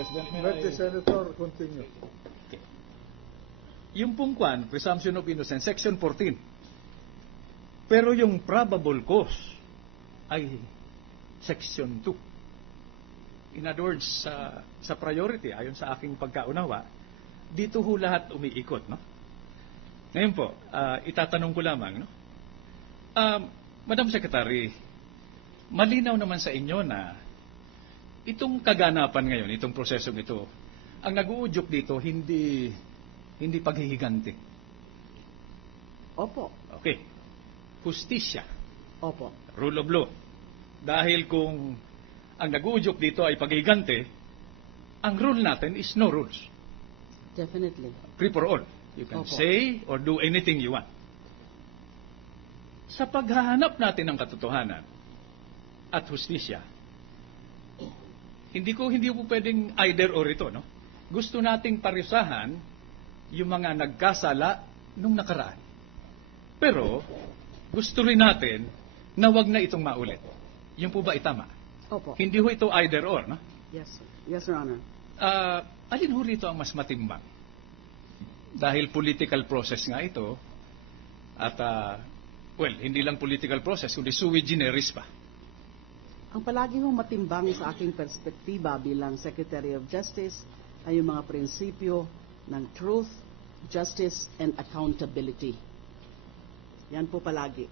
President. Let the Senator continue. Yung pong presumption of innocence, Section 14. Pero yung probable cause ay Section 2. In other words, sa priority, ayon sa aking pagkaunawa, dito ho lahat umiikot, no? Ngayon po, itatanong ko lamang, no? Madam Secretary, malinaw naman sa inyo na itong kaganapan ngayon, itong prosesong ito, ang nag-uudyok dito, hindi paghihiganti. Opo. Okay. Hustisya. Opo. Rule of law. Dahil kung ang nag-uudyok dito ay paghihiganti, ang rule natin is no rules. Definitely. Free for all. You can Opo. say or do anything you want. Sa paghahanap natin ng katotohanan at hustisya, hindi po pwedeng either or ito, no? Gusto nating parusahan yung mga nagkasala nung nakaraan. Pero, gusto rin natin na wag na itong maulit. Yung po ba itama? Opo. Hindi ho ito either or, no? Yes, sir. Yes, Your Honor. Alin ho rito ang mas matimbang? Dahil political process nga ito, at, hindi lang political process, kundi sui generis pa. Ang palagi hong matimbang sa aking perspektiba bilang Secretary of Justice ay yung mga prinsipyo ng truth, justice, and accountability. Yan po palagi.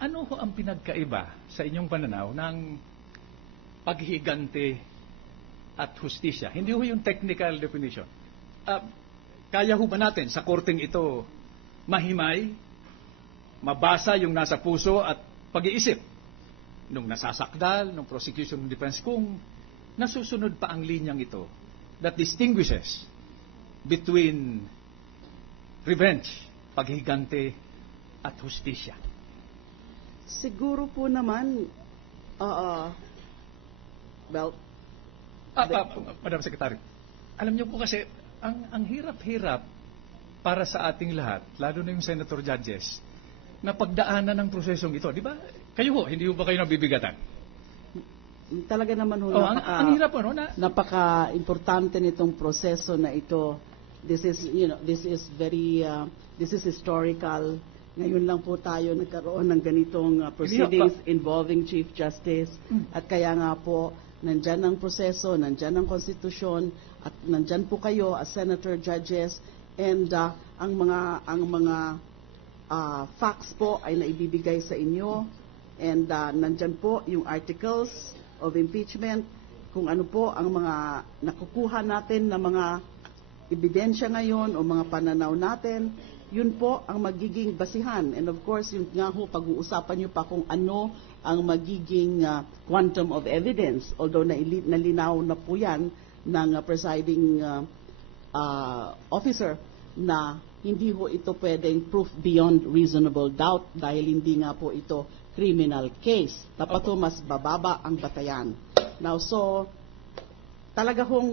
Ano ho ang pinagkaiba sa inyong pananaw ng paghigante at hustisya? Hindi ho yung technical definition. Kaya ho ba natin sa korteng ito mahimay, mabasa yung nasa puso at pag-iisip nung nasasakdal, nung prosecution ng defense, kung nasusunod pa ang linyang ito that distinguishes between revenge, paghigante, at hustisya? Siguro po naman, Madam Secretary, alam niyo po kasi, ang hirap-hirap para sa ating lahat, lalo na yung senator judges, na pagdaanan ng prosesong ito. Di ba? Kayo ho, hindi ho ba kayo nabibigatan? Talaga naman ho, ang hirap po, no? napaka-importante nitong proseso na ito. This is historical. Ngayon lang po tayo nagkaroon ng ganitong proceedings involving Chief Justice. At kaya nga po, nandyan ang proseso, nandyan ang konstitusyon, at nandyan po kayo as senator judges, and ang mga facts po ay naibibigay sa inyo, and nandyan po yung articles of impeachment, kung ano po ang mga nakukuha natin na mga ebidensya ngayon o mga pananaw natin, yun po ang magiging basihan. And of course, yung nga ho, pag-uusapan nyo pa kung ano ang magiging quantum of evidence, although nalinaw na po yan ng presiding officer na hindi ho ito pwedeng proof beyond reasonable doubt dahil hindi nga po ito criminal case. Dapat ho mas bababa ang batayan. Now, so, talaga hong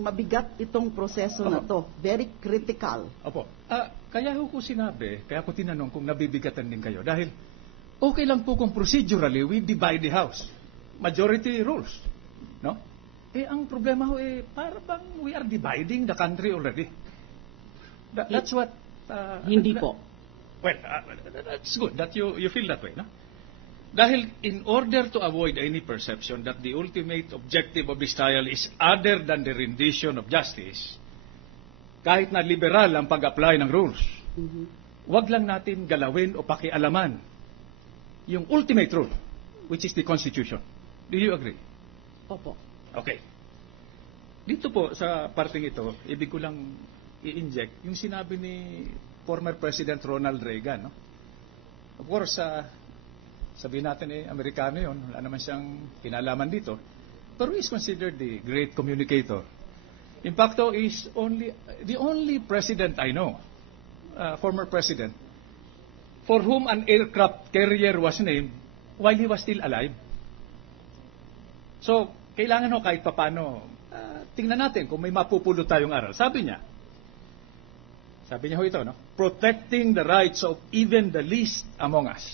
mabigat itong proseso na to. Very critical. Opo. Kaya ho ko sinabi, kaya ko tinanong kung nabibigatan din kayo. Dahil okay lang po kung procedurally we divide the House. Majority rules. No? Ang problema ho, para bang we are dividing the country already. That's what... Hindi po. Well, that's good that you feel that way, no? Dahil in order to avoid any perception that the ultimate objective of this trial is other than the rendition of justice, kahit na liberal ang pag-apply ng rules, wag lang natin galawin o pakialaman yung ultimate rule, which is the Constitution. Do you agree? Opo. Okay. Dito po, sa parting ito, ibig ko lang i-inject yung sinabi ni former President Ronald Reagan. No? Of course, sabihin natin Amerikano yun, wala naman siyang kinalaman dito. Pero he is considered the great communicator. In fact, is the only president I know, former president, for whom an aircraft carrier was named while he was still alive. So, kailangan kahit papano, tingnan natin kung may mapupulot tayong aral. Sabi niya ho ito, no? Protecting the rights of even the least among us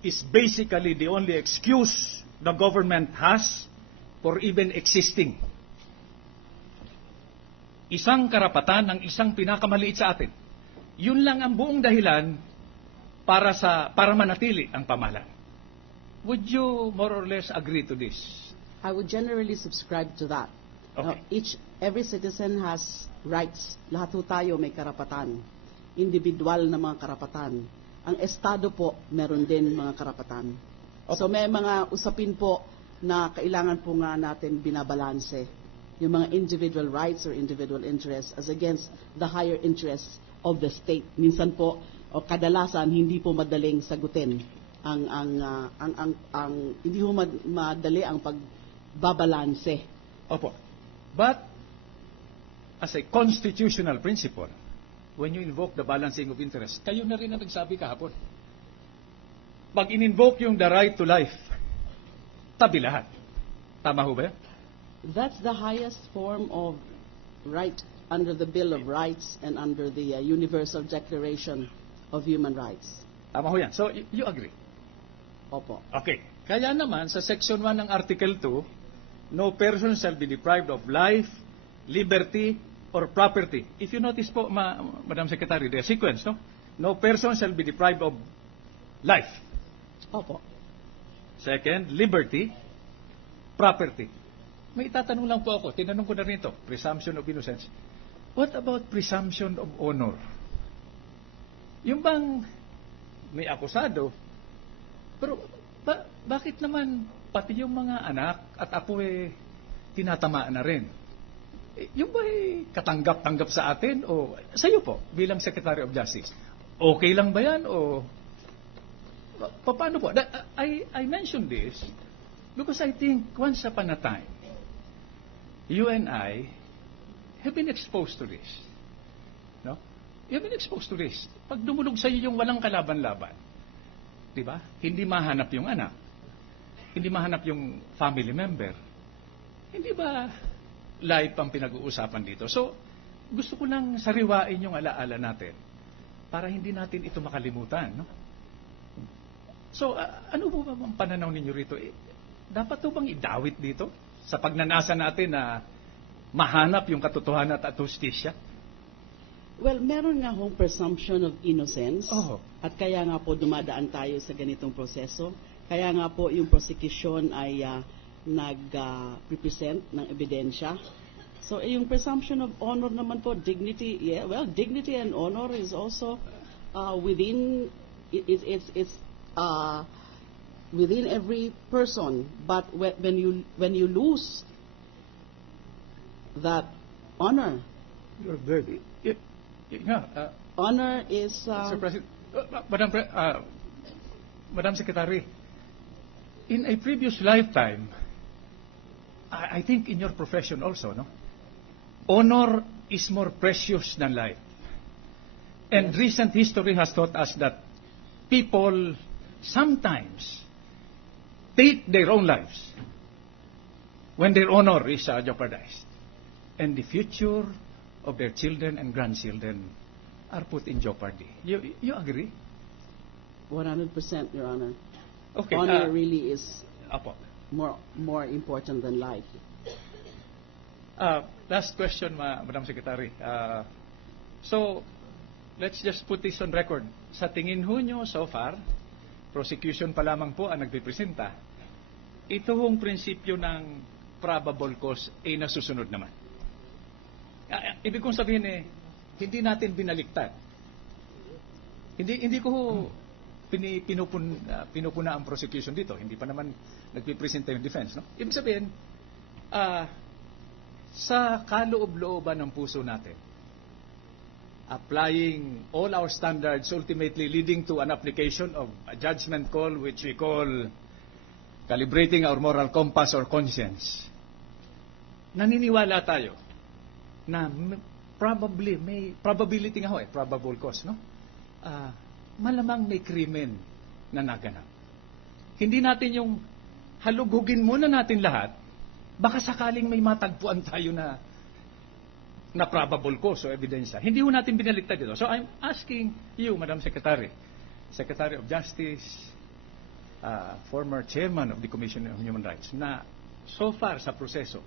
is basically the only excuse the government has for even existing. Isang karapatan ng isang pinakamaliit sa atin. Yun lang ang buong dahilan para manatili ang pamahalaan. Would you more or less agree to this? I would generally subscribe to that. Okay. Every citizen has rights. Lahat po tayo may karapatan. Individual na mga karapatan. Ang Estado po, meron din mga karapatan. Okay. So may mga usapin po na kailangan po nga natin binabalanse. Yung mga individual rights or individual interests as against the higher interests of the state. Minsan po, o kadalasan, hindi po madaling sagutin hindi po madali ang pagbabalanse. Opo. But, as a constitutional principle, when you invoke the balancing of interest, kayo na rin ang nagsabi kahapon. Pag in-invoke yung the right to life, tabi lahat. Tama ho ba? That's the highest form of right under the Bill of Rights and under the Universal Declaration of Human Rights. Tama ho yan. So, you agree? Opo. Okay. Kaya naman, sa Section 1 ng Article 2, no person shall be deprived of life, liberty, or property. If you notice po, Madam Secretary, the sequence, no? No person shall be deprived of life. Opo. Second, liberty, property. May itatanong lang po ako, tinanong ko na rin ito, presumption of innocence. What about presumption of honor? Yung bang may akusado, pero bakit naman pati yung mga anak at apo tinatamaan na rin? Yung ba katanggap-tanggap sa atin o sa iyo po bilang Secretary of Justice? Okay lang ba yan o paano po? I mentioned this because I think once upon a time, you and I have been exposed to this. No? You have been exposed to this. Pag dumulog sa iyo yung walang kalaban-laban, di ba? Hindi mahanap yung anak. Hindi mahanap yung family member. Hindi ba life ang pinag-uusapan dito? So, gusto ko lang sariwain yung alaala natin para hindi natin ito makalimutan. No? So, ano po ba ang pananaw ninyo rito? Dapat to bang idawit dito? Sa pagnanasa natin na mahanap yung katotohanan at hustisya? Well, meron nga hong presumption of innocence. Oh. At kaya nga po dumadaan tayo sa ganitong proseso. Kaya nga po yung prosecution ay nag-represent ng ebidensya. So, yung presumption of honor naman po, dignity, dignity and honor is also within, it's within every person. But when you lose that honor, You're dead. honor is Sir President, Madam Secretary, in a previous lifetime, I think in your profession also, no? Honor is more precious than life. And recent history has taught us that people sometimes take their own lives when their honor is jeopardized. And the future of their children and grandchildren are put in jeopardy. You agree? 100%, Your Honor. Okay. Honor really is Apo. more important than life. Last question, Madam Secretary. So, let's just put this on record. Sa tingin ho nyo so far, prosecution pa lamang po ang nagpipresenta, ito hong prinsipyo ng probable cause ay nasusunod naman. Ibig kong sabihin hindi natin binaliktad. Hindi ko pinupuna ang prosecution dito. Hindi pa naman nagpipresenta yung defense. No? Ibig sabihin, sa kaloob-looban ng puso natin, applying all our standards, ultimately leading to an application of a judgment call which we call calibrating our moral compass or conscience. Naniniwala tayo na may probability nga probable cause, no? Malamang may krimen na naganap. Hindi natin yung halugugin muna natin lahat, baka sakaling may matagpuan tayo na probable cause o ebidensya. Hindi ho natin binaliktad ito. So I'm asking you, Madam Secretary, Secretary of Justice, former chairman of the Commission on Human Rights, na so far sa proseso,